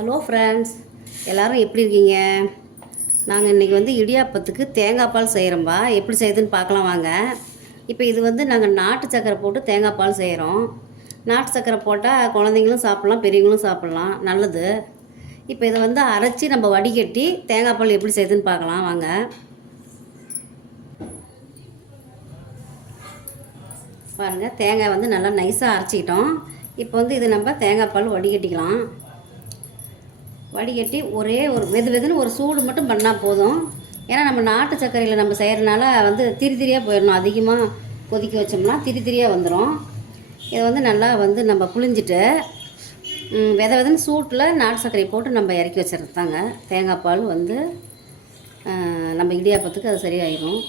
Hello friends, எல்லோரும் எப்படி இருக்கீங்க? நாங்கள் இன்றைக்கி வந்து இடியாப்பத்துக்கு தேங்காய் பால் செய்கிறோம்பா. எப்படி செய்யுதுன்னு பார்க்கலாம் வாங்க. இப்போ இது வந்து நாங்கள் நாட்டு சக்கரை போட்டு தேங்காய் பால் செய்கிறோம். நாட்டு சக்கரை போட்டால் குழந்தைங்களும் சாப்பிட்லாம், பெரியவங்களும் சாப்பிட்லாம், நல்லது. இப்போ இதை வந்து அரைச்சி நம்ம வடிகட்டி தேங்காய் பால் எப்படி செய்யுதுன்னு பார்க்கலாம் வாங்க. பாருங்கள், தேங்காய் வந்து நல்லா நைஸாக அரைச்சிக்கிட்டோம். இப்போ வந்து இது நம்ம தேங்காய் பால் வடிகட்டிக்கலாம். வடிகட்டி ஒரே ஒரு வெதுன்னு ஒரு சூடு மட்டும் பண்ணால் போதும். ஏன்னா நம்ம நாட்டு சர்க்கரையில் நம்ம செய்கிறனால வந்து திரியாக போயிடணும். அதிகமாக கொதிக்க வச்சோம்னா திரியாக வந்துடும். இதை வந்து நல்லா வந்து நம்ம புழிஞ்சிட்டு வெதுன்னு சூட்டில் நாட்டு சர்க்கரை போட்டு நம்ம இறக்கி வச்சுருந்தாங்க. தாங்க தேங்காய் பால் வந்து நம்ம இடியாப்பத்துக்கு அது சரியாயிடும்.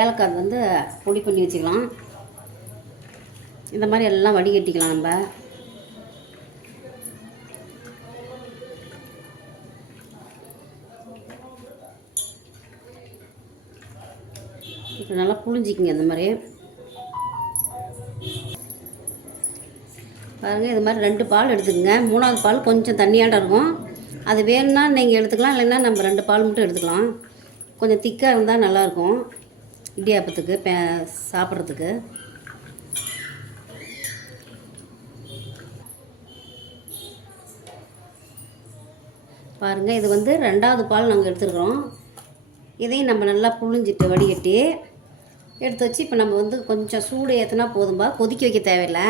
ஏலக்காய் வந்து பொடி பண்ணி வச்சுக்கலாம். இந்த மாதிரி எல்லாம் வடிகட்டிக்கலாம் நம்ம. இப்போ நல்லா புழிஞ்சிக்கிங்க. இந்த மாதிரி பாருங்கள். இது மாதிரி 2 பால் எடுத்துக்கோங்க. 3வது பால் கொஞ்சம் தண்ணியாட்ட இருக்கும். அது வேணும்னா நீங்கள் எடுத்துக்கலாம், இல்லைன்னா நம்ம 2 பால் மட்டும் எடுத்துக்கலாம். கொஞ்சம் திக்காக இருந்தால் நல்லாயிருக்கும் இடியாப்பத்துக்கு சாப்பிட்றதுக்கு. பாருங்கள், இது வந்து 2வது பால் நாங்கள் எடுத்துருக்குறோம். இதையும் நம்ம நல்லா புழிஞ்சிட்டு வடிகட்டி எடுத்து வச்சு இப்போ நம்ம வந்து கொஞ்சம் சூடு ஏற்றினா போதும்பா. கொதிக்க வைக்க தேவையில்லை.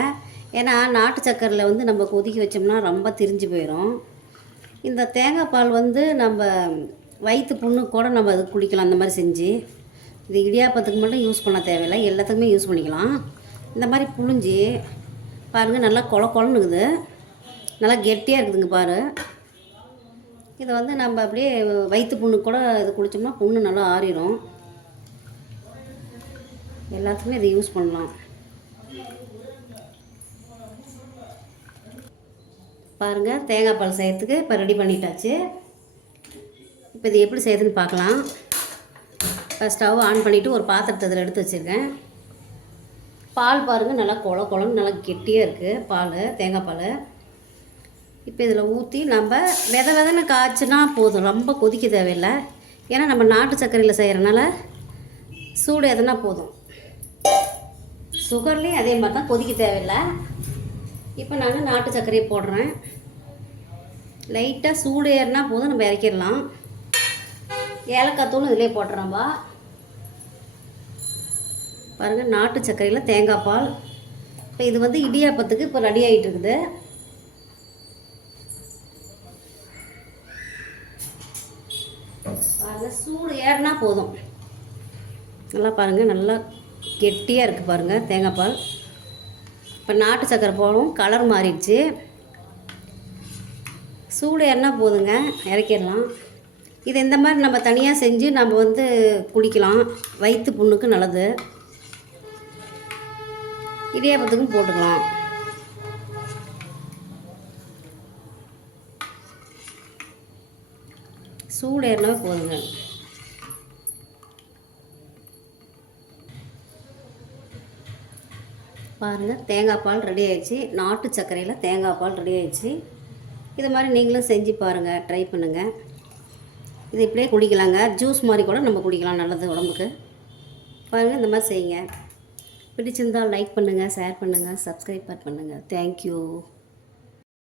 ஏன்னா நாட்டு சக்கரையில் வந்து நம்ம கொதிக்க வச்சோம்னா ரொம்ப திரிஞ்சு போயிடும். இந்த தேங்காய் பால் வந்து நம்ம வயிற்று புண்ணுக்கு கூட நம்ம அது குடிக்கலாம். அந்த மாதிரி செஞ்சு இது இடியாப்பத்துக்கு மட்டும் யூஸ் பண்ண தேவையில்லை, எல்லாத்துக்குமே யூஸ் பண்ணிக்கலாம். இந்த மாதிரி புழிஞ்சி பாருங்கள், நல்லா கொலன்னு இருக்குது, நல்லா கெட்டியாக இருக்குதுங்க பாரு. இதை வந்து நம்ம அப்படியே வயிற்று புண்ணுக்கு கூட இது குடித்தோம்னா புண்ணு நல்லா ஆறிடும். எல்லாத்துக்குமே இதை யூஸ் பண்ணலாம். பாருங்கள், தேங்காய் பால் செய்யறதுக்கு இப்போ ரெடி பண்ணிட்டாச்சு. இப்போ இது எப்படி செய்யுதுன்னு பார்க்கலாம். இப்போ ஸ்டவ் ஆன் பண்ணிவிட்டு ஒரு பாத்திரத்தை இதில் எடுத்து வச்சுருக்கேன். பால் பாருங்கள், நல்லா கொலன்னு நல்லா கெட்டியாக இருக்குது பால், தேங்காய் பால். இப்போ இதில் ஊற்றி நம்ம வெதன்னு காய்ச்சினா போதும், ரொம்ப கொதிக்க தேவையில்லை. ஏன்னா நம்ம நாட்டு சர்க்கரையில் செய்கிறனால சூடு எதுனா போதும். சுகர்லேயும் அதே மாதிரி தான், கொதிக்க தேவையில்லை. இப்போ நான் நாட்டு சர்க்கரையை போடுறேன். லைட்டாக சூடு ஏறினா போதும், நம்ம இறக்கிடலாம். ஏலக்காய் தூள் இதிலே போட்டுறோம்பா. பாருங்கள், நாட்டு சர்க்கரையில் தேங்காய் பால். இப்போ இது வந்து இடியாப்பத்துக்கு இப்போ ரெடி ஆகிட்டு இருக்குது. பாருங்கள், சூடு ஏறினா போதும். நல்லா பாருங்கள், நல்லா கெட்டியாக இருக்குது பாருங்கள் தேங்காய் பால். இப்போ நாட்டு சக்கரை போடும், கலர் மாறிடுச்சு. சூடு ஏறினா போதுங்க, இறக்கிடலாம். இது இந்த மாதிரி நம்ம தனியாக செஞ்சு நம்ம வந்து குடிக்கலாம். வயிற்று புண்ணுக்கு நல்லது. இடியாப்பத்துக்கும் போட்டுக்கலாம். சூடு ஏறினாவே போதுங்க. பாருங்கள், தேங்காய் பால் ரெடி ஆயிடுச்சு. நாட்டு சர்க்கரையில் தேங்காய் பால் ரெடி ஆயிடுச்சு. இது மாதிரி நீங்களும் செஞ்சு பாருங்கள், ட்ரை பண்ணுங்கள். இது இப்படியே குடிக்கலாங்க, ஜூஸ் மாதிரி கூட நம்ம குடிக்கலாம், நல்லது உடம்புக்கு. பாருங்கள், இந்த மாதிரி செய்யுங்க. பிடிச்சிருந்தால் லைக் பண்ணுங்கள், ஷேர் பண்ணுங்கள், சப்ஸ்கிரைப் பண்ணுங்கள். தேங்க்யூ.